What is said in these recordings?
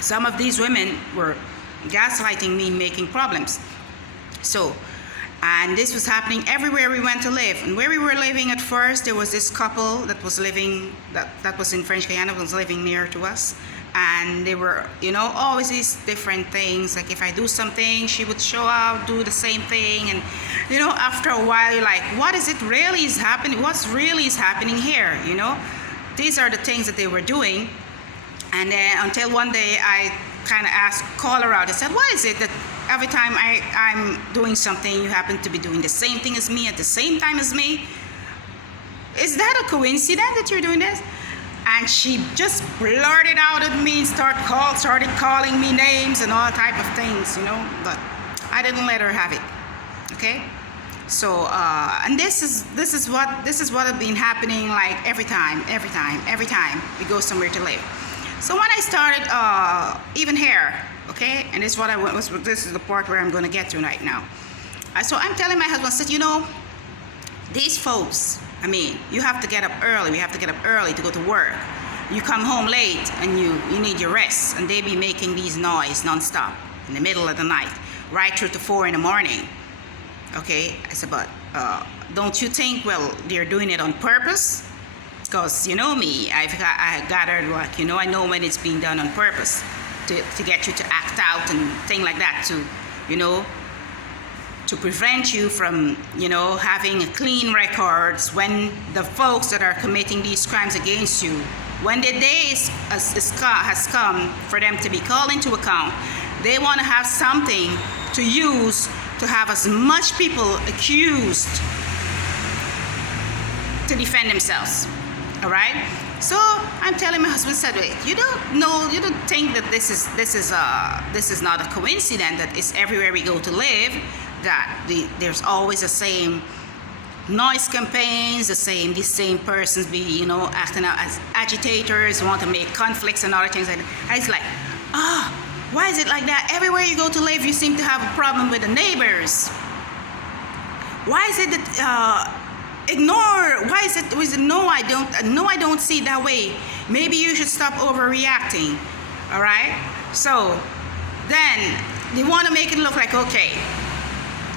Some of these women were gaslighting me, making problems. So, and this was happening everywhere we went to live. And where we were living at first, there was this couple that was living, that was in French Guiana, was living near to us. And they were, always these different things. Like if I do something, she would show up, do the same thing. And, after a while, you're like, what is it really is happening? What's really is happening here, These are the things that they were doing. And then until one day I kind of call her out. I said, why is it that every time I'm doing something, you happen to be doing the same thing as me at the same time as me? Is that a coincidence that you're doing this? And she just blurted out at me and started calling me names and all type of things, But I didn't let her have it. Okay. So and this is what has been happening like every time we go somewhere to live. So when I started even here, okay, and this is the part where I'm going to get to right now. So I'm telling my husband, I said, these folks, you have to get up early. We have to get up early to go to work. You come home late and you need your rest, and they be making these noise nonstop in the middle of the night, right through to 4 in the morning. Okay, I said, but don't you think, well, they're doing it on purpose? Because me, I gathered, like, I know when it's being done on purpose to get you to act out and things like that, to prevent you from, having a clean records when the folks that are committing these crimes against you, when the day has come for them to be called into account, they want to have something to use to have as much people accused to defend themselves. All right. So I'm telling my husband, said, wait, you don't think that this is not a coincidence, that it's everywhere we go to live, that there's always the same noise campaigns, these same persons be, acting out as agitators, want to make conflicts and other things like that. And it's like, why is it like that? Everywhere you go to live, you seem to have a problem with the neighbors. Why is it that why is it no, I don't see it that way. Maybe you should stop overreacting. All right. So then they want to make it look like, okay,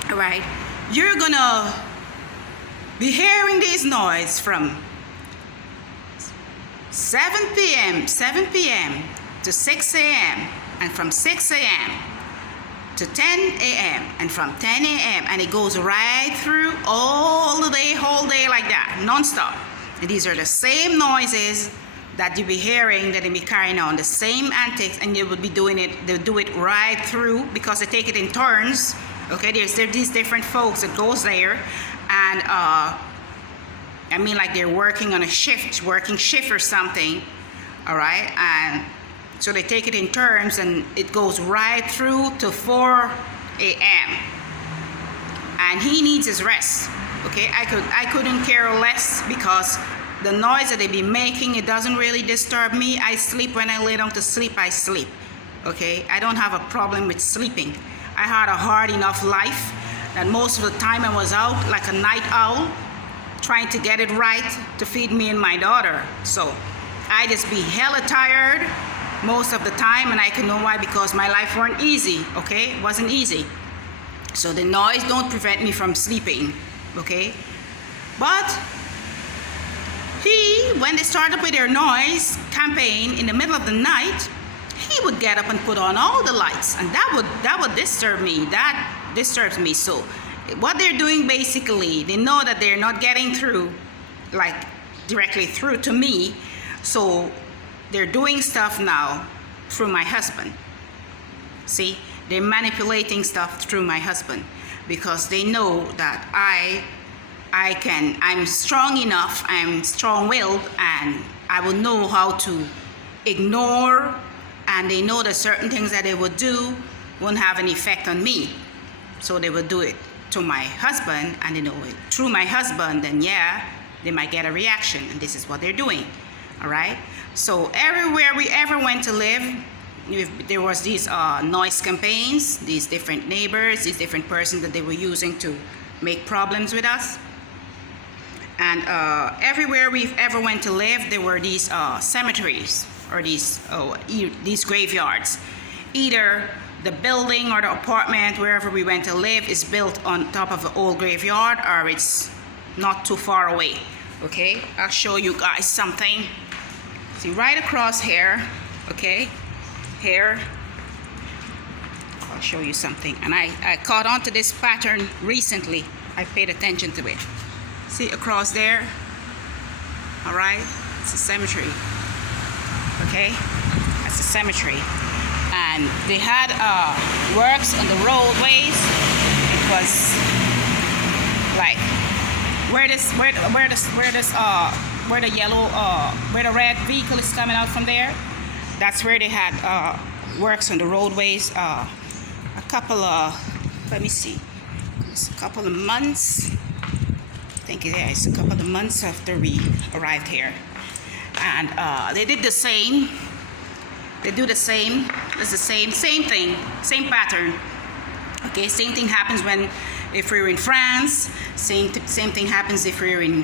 all right, you're gonna be hearing this noise from 7 p.m. to 6 a.m. and from 6 a.m. to 10 a.m. and from 10 a.m. and it goes right through all the day, whole day like that, non-stop. And these are the same noises that you'll be hearing, that they'll be carrying on, the same antics, and they will be doing it, they'll do it right through because they take it in turns. Okay, there's these different folks that goes there, and like they're working on working shift or something, all right, and so they take it in turns, and it goes right through to 4 a.m. and he needs his rest. Okay, I couldn't care less, because the noise that they be making, it doesn't really disturb me. I sleep when I lay down to sleep. I sleep. Okay, I don't have a problem with sleeping. I had a hard enough life that most of the time I was out like a night owl, trying to get it right to feed me and my daughter. So I just be hella tired most of the time, and I can know why, because my life weren't easy. Okay, it wasn't easy. So the noise don't prevent me from sleeping. Okay, but when they started with their noise campaign in the middle of the night, he would get up and put on all the lights, and that would disturb me. That disturbs me. So what they're doing, basically, they know that they're not getting through, like directly through to me, so they're doing stuff now through my husband. See, they're manipulating stuff through my husband, because they know that I'm strong enough, I'm strong-willed, and I will know how to ignore, and they know that certain things that they would do won't have an effect on me. So they will do it to my husband, and they know it through my husband, then yeah, they might get a reaction, and this is what they're doing. All right. So everywhere we ever went to live, there was these noise campaigns, these different neighbors, these different persons that they were using to make problems with us. And everywhere we've ever went to live, there were these cemeteries. or these graveyards. Either the building or the apartment, wherever we went to live, is built on top of an old graveyard, or it's not too far away. Okay, I'll show you guys something. See, right across here, okay, here, I'll show you something. And I caught on to this pattern recently. I paid attention to it. See across there? All right, it's a cemetery. Okay, that's a cemetery. And they had works on the roadways. It was like where the red vehicle is coming out from there. That's where they had works on the roadways. A couple of, let me see, it's a couple of months. I think it's a couple of months after we arrived here, and they did the same. They do the same. It's the same thing, same pattern. Okay, same thing happens if we're in France. Same thing happens if we're in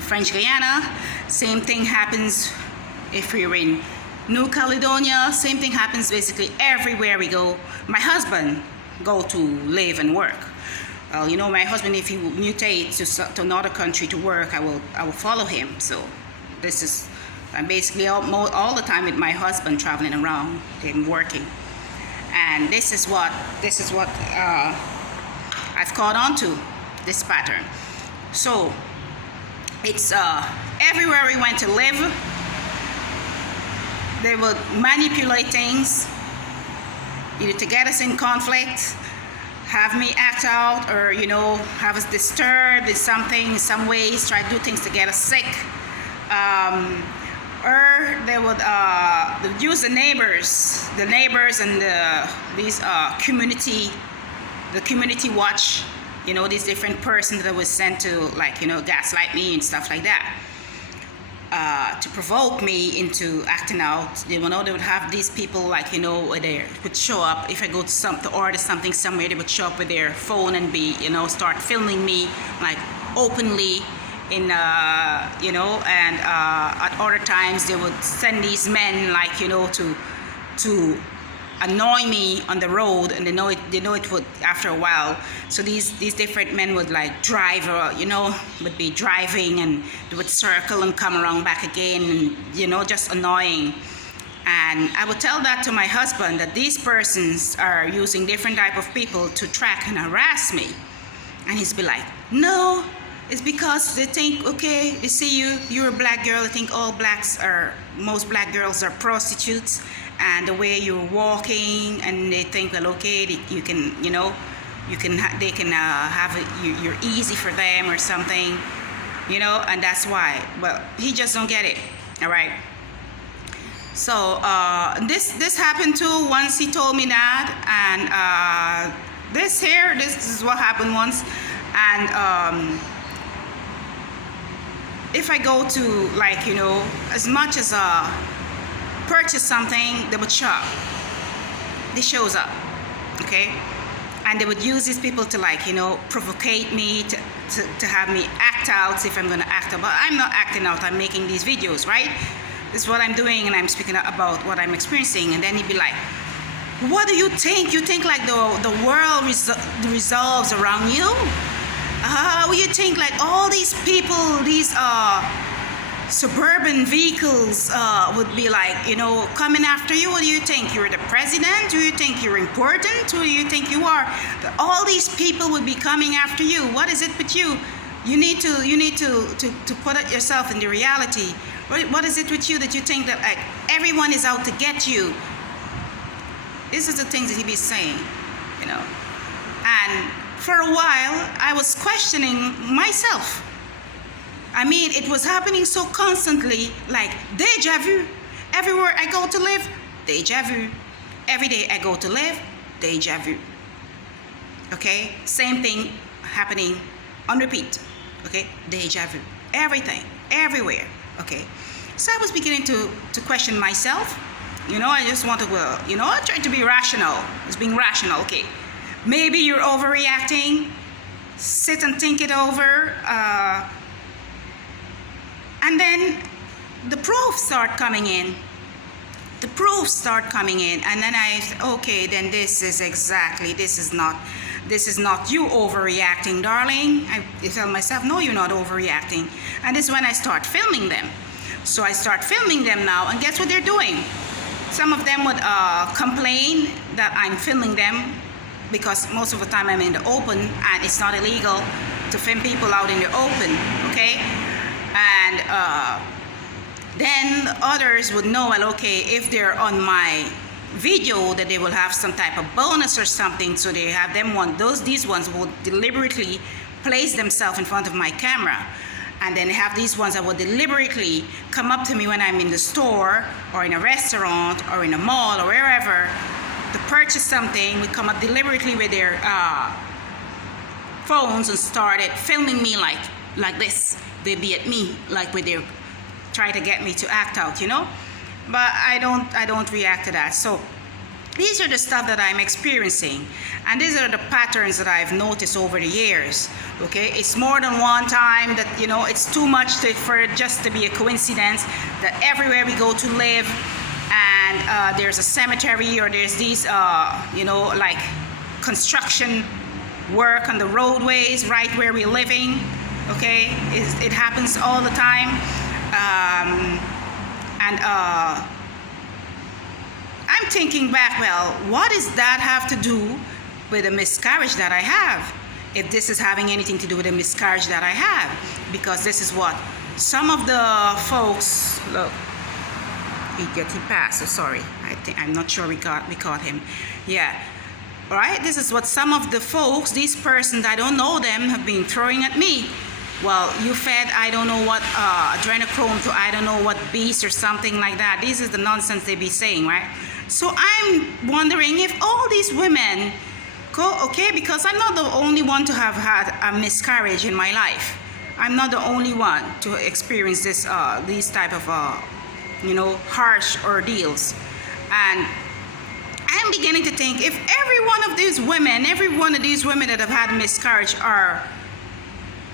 French Guiana. Same thing happens if we're in New Caledonia. Same thing happens basically everywhere we go. My husband go to live and work. You know, my husband, if he mutates to another country to work, I will follow him. So this is, I'm basically all the time with my husband traveling around and working. And this is what I've caught on to, this pattern. So it's everywhere we went to live, they would manipulate things, either to get us in conflict, have me act out, or, you know, have us disturbed in something, in some ways, try to do things to get us sick. Or they would use the neighbors and these community watch, you know, these different persons that was sent to, like, you know, gaslight me and stuff like that, to provoke me into acting out. You know, they would have these people, like, you know, they would show up if I go to order something somewhere. They would show up with their phone and start filming me, like, openly. You know, and at other times they would send these men, like, you know, to annoy me on the road, and they know it would after a while. So these different men would, like, drive, or, you know, would be driving, and they would circle and come around back again, and, you know, just annoying. And I would tell that to my husband, that these persons are using different type of people to track and harass me, and he'd be like, no. It's because they think, okay, they see you're a black girl, they think most black girls are prostitutes, and the way you're walking, and they think, well, okay, you can, you know, they can have it, you're easy for them or something, you know, and that's why. Well, he just don't get it, all right? So this happened too. Once he told me that, and this is what happened once, and if I go to, like, you know, as much as purchase something, they would shop. They shows up, okay? And they would use these people to, like, you know, provocate me, to have me act out if I'm gonna act out. But I'm not acting out, I'm making these videos, right? This is what I'm doing, and I'm speaking about what I'm experiencing. And then he'd be like, what do you think? You think like the world resolves around you? You think like all these people, these suburban vehicles would be, like, you know, coming after you? What do you think? You're the president? Do you think you're important? Who do you think you are? All these people would be coming after you. What is it with you? You need to put it yourself in the reality. What is it with you that you think that, like, everyone is out to get you? This is the things that he'd be saying, you know. And for a while, I was questioning myself. I mean, it was happening so constantly, like deja vu. Everywhere I go to live, deja vu. Every day I go to live, deja vu. Okay? Same thing happening on repeat. Okay? Deja vu. Everything, everywhere. Okay? So I was beginning to question myself. You know, I just want to, you know, I try to be rational. I was being rational. Okay. Maybe you're overreacting. Sit and think it over. And then the proofs start coming in. the proofs start coming in, and then okay, then this is not you overreacting, darling. I tell myself, no, you're not overreacting. And this is when I start filming them. So I start filming them now, and guess what they're doing? Some of them would complain that I'm filming them, because most of the time I'm in the open, and it's not illegal to film people out in the open, okay? And then others would know, well, okay, if they're on my video, that they will have some type of bonus or something, so they have them these ones will deliberately place themselves in front of my camera. And then they have these ones that will deliberately come up to me when I'm in the store or in a restaurant or in a mall or wherever to purchase something. We come up deliberately with their phones and started filming me like this. They be at me like with their try to get me to act out, you know. But I don't react to that. So these are the stuff that I'm experiencing, and these are the patterns that I've noticed over the years. Okay, it's more than one time that, you know, it's too much for it just to be a coincidence that everywhere we go to live, and there's a cemetery, or there's these, you know, like construction work on the roadways right where we're living. Okay, it happens all the time, I'm thinking back, well, what does that have to do with a miscarriage that I have? If this is having anything to do with a miscarriage that I have, because this is what some of the folks, look, he passed, so sorry, I'm not sure we caught him. Yeah, right, this is what some of the folks, these persons, I don't know them, have been throwing at me. Well, you fed I don't know what adrenochrome to I don't know what beast or something like that. This is the nonsense they be saying, right? So I'm wondering if all these women go, okay, because I'm not the only one to have had a miscarriage in my life. I'm not the only one to experience these type of you know, harsh ordeals. And I'm beginning to think, if every one of these women that have had miscarriage are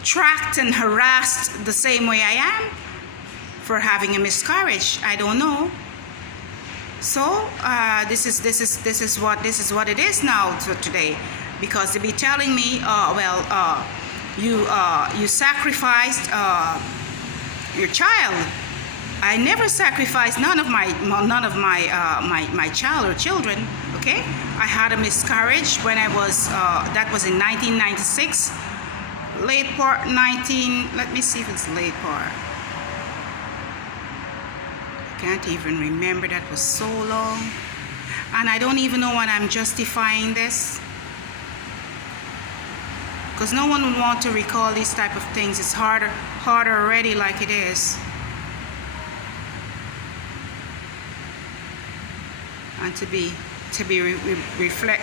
tracked and harassed the same way I am for having a miscarriage, I don't know. So this is what it is now today, because they be telling me, you sacrificed your child. I never sacrificed none of my child or children. Okay, I had a miscarriage when I was that was in 1996. Late part 19, let me see if it's late part. I can't even remember, that was so long. And I don't even know when I'm justifying this, because no one would want to recall these type of things. It's harder already like it is. And to be reflect,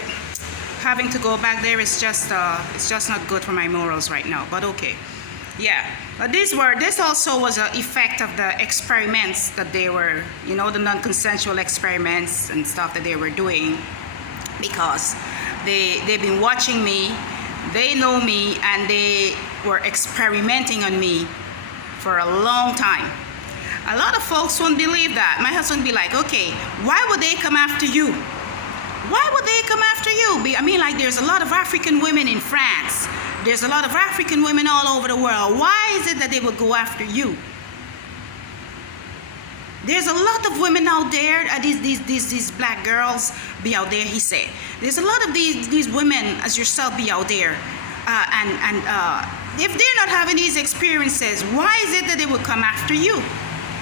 having to go back there is just it's just not good for my morals right now. But okay, yeah. But this also was an effect of the experiments that they were, you know, the non-consensual experiments and stuff that they were doing, because they've been watching me, they know me, and they were experimenting on me for a long time. A lot of folks won't believe that. My husband be like, okay, why would they come after you? Why would they come after you? I mean, like, there's a lot of African women in France. There's a lot of African women all over the world. Why is it that they would go after you? There's a lot of women out there, these black girls be out there, he said. There's a lot of these women as yourself be out there. If they're not having these experiences, why is it that they would come after you?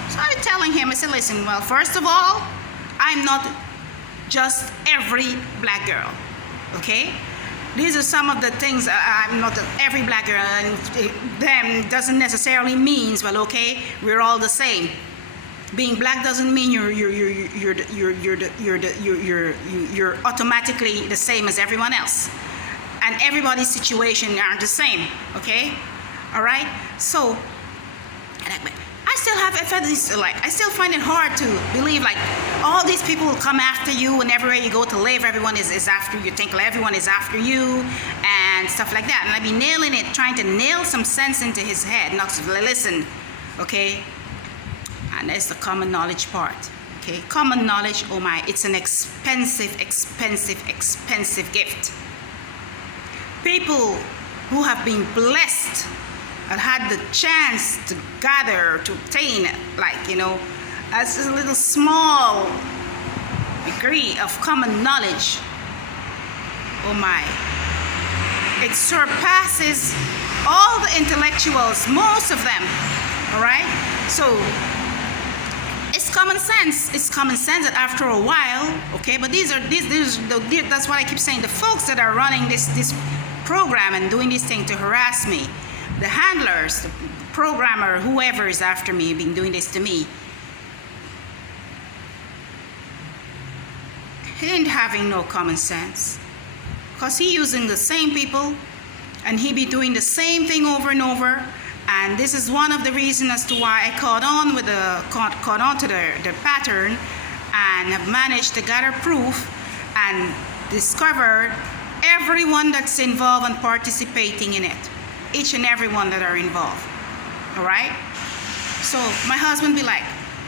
So I'm telling him, I said, listen, well, first of all, I'm not just every black girl, okay? These are some of the things. I'm not every black girl, and them doesn't necessarily means, well, okay, we're all the same. Being black doesn't mean you're automatically the same as everyone else, and everybody's situation aren't the same, okay? All right. So I still find it hard to believe, like, all these people will come after you, and everywhere you go to live, everyone is after you. You think everyone is after you and stuff like that. And I be nailing it, trying to nail some sense into his head, not to listen, okay? And that's the common knowledge part. Okay, common knowledge, oh my, it's an expensive gift. People who have been blessed and had the chance to gather, to obtain, like, as a little small degree of common knowledge, oh my, it surpasses all the intellectuals, most of them, all right? So it's common sense. It's common sense that after a while, okay, but that's what I keep saying, the folks that are running this program and doing this thing to harass me, the handlers, the programmer, whoever is after me, been doing this to me, he ain't having no common sense, because he using the same people and he be doing the same thing over and over. And this is one of the reasons as to why I caught on to the pattern and have managed to gather proof and discover everyone that's involved and participating in it, each and every one that are involved. All right? So my husband be like,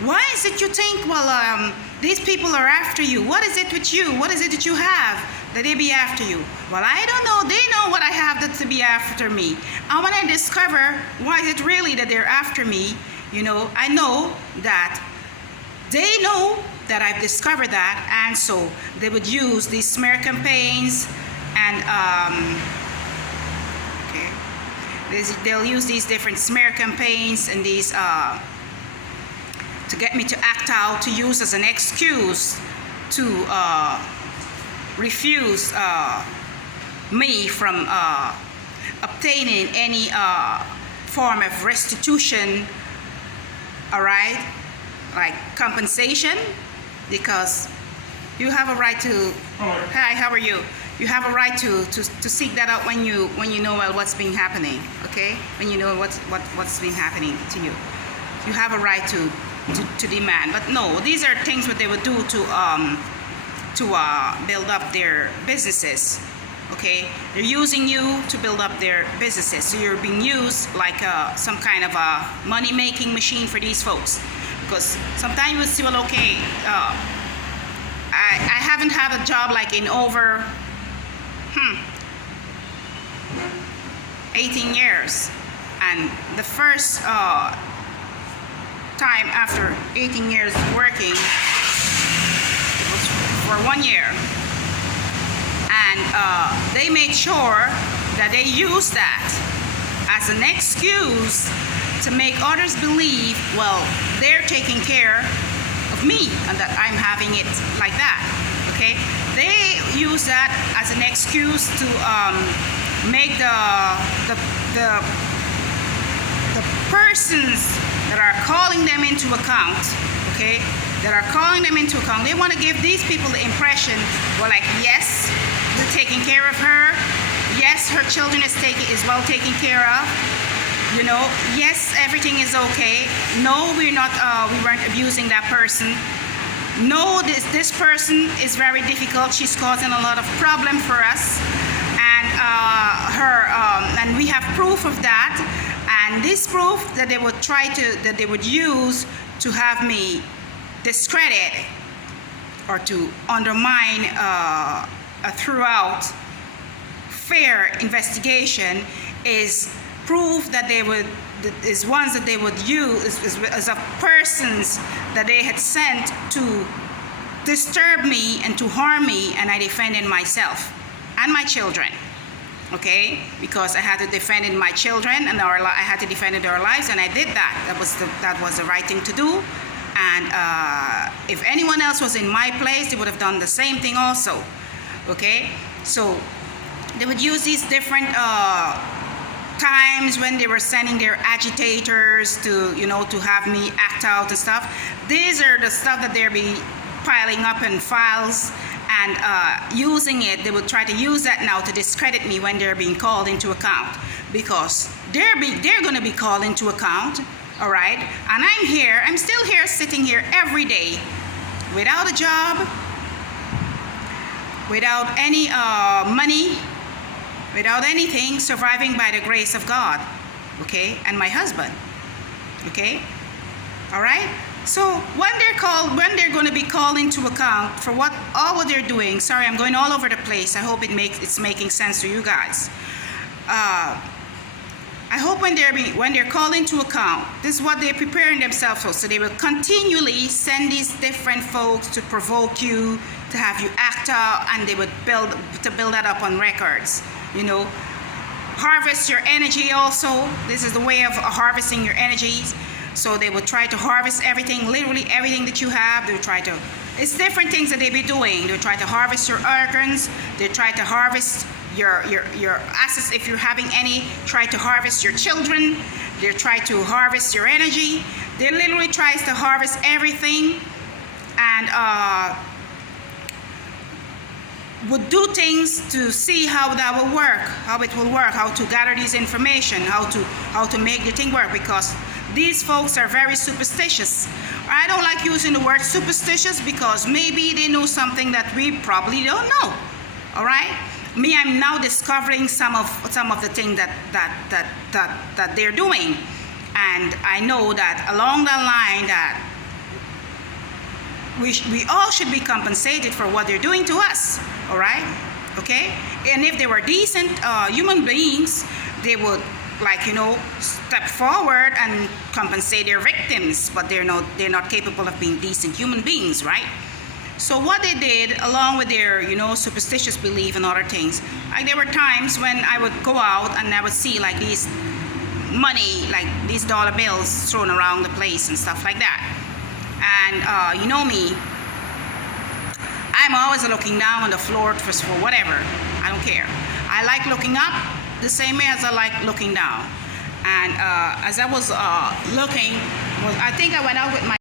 why is it you think, well, these people are after you? What is it with you? What is it that you have that they be after you? Well, I don't know. They know what I have that to be after me. And when I discover why is it really that they're after me, I know that they know that I've discovered that, and so they would use these smear campaigns and they'll use these different smear campaigns and these to get me to act out, to use as an excuse to refuse me from obtaining any form of restitution, all right, like compensation, because you have a right to, hi, how are you? You have a right to seek that out when you know, well, what's been happening, okay? When you know what's been happening to you. You have a right to demand. But no, these are things what they would do to build up their businesses, okay? They're using you to build up their businesses. So you're being used like some kind of a money-making machine for these folks. Because sometimes you will see, well, okay, I haven't had a job like in over 18 years. And the first time after 18 years working, it was for 1 year. And they made sure that they used that as an excuse to make others believe, well, they're taking care of me and that I'm having it like that, okay? They use that as an excuse to make the persons that are calling them into account, okay, that are calling them into account, they want to give these people the impression, well, like, yes, we're taking care of her, yes, her children is well taken care of, yes, everything is okay, no, we weren't abusing that person, no, this person is very difficult, she's causing a lot of problem for us, and and we have proof of that. And this proof that they would use to have me discredit or to undermine a throughout fair investigation is proof that is ones that they would use as of persons that they had sent to disturb me and to harm me, and I defended myself and my children. Okay, because I had to defend my children and I had to defend their lives, and I did that. That was the right thing to do. And if anyone else was in my place, they would have done the same thing also. Okay, so they would use these different times when they were sending their agitators to to have me act out and stuff. These are the stuff that they're be piling up in files. And using it, they would try to use that now to discredit me when they're being called into account, because they're going to be called into account, all right? And I'm still here, sitting here every day, without a job, without any money, without anything, surviving by the grace of God, okay? And my husband, okay? All right? So when they're going to be called into account for what they're doing. Sorry, I'm going all over the place. I hope it's making sense to you guys. I hope when they're called into account, this is what they're preparing themselves for. So they will continually send these different folks to provoke you, to have you act out, and they would build that up on records. You know, harvest your energy also. This is the way of harvesting your energies. So they will try to harvest everything, literally everything that you have. They'll try to, it's different things that they be doing. They'll try to harvest your organs. They try to harvest your assets if you're having any. Try to harvest your children. They try to harvest your energy. They literally tries to harvest everything, and would do things to see how that will work, how it will work, how to gather this information, how to make the thing work, because these folks are very superstitious. I don't like using the word superstitious because maybe they know something that we probably don't know. All right? Me, I'm now discovering some of the things that they're doing, and I know that along the line that we all should be compensated for what they're doing to us. All right? Okay? And if they were decent human beings, they would, like, you know, step forward and compensate their victims, but they're not capable of being decent human beings, right? So what they did, along with their, you know, superstitious belief and other things, like there were times when I would go out and I would see like these money, like these dollar bills thrown around the place and stuff like that. And you know me, I'm always looking down on the floor for whatever. I don't care. I like looking up the same way as I like looking down. And as I was looking, I think I went out with my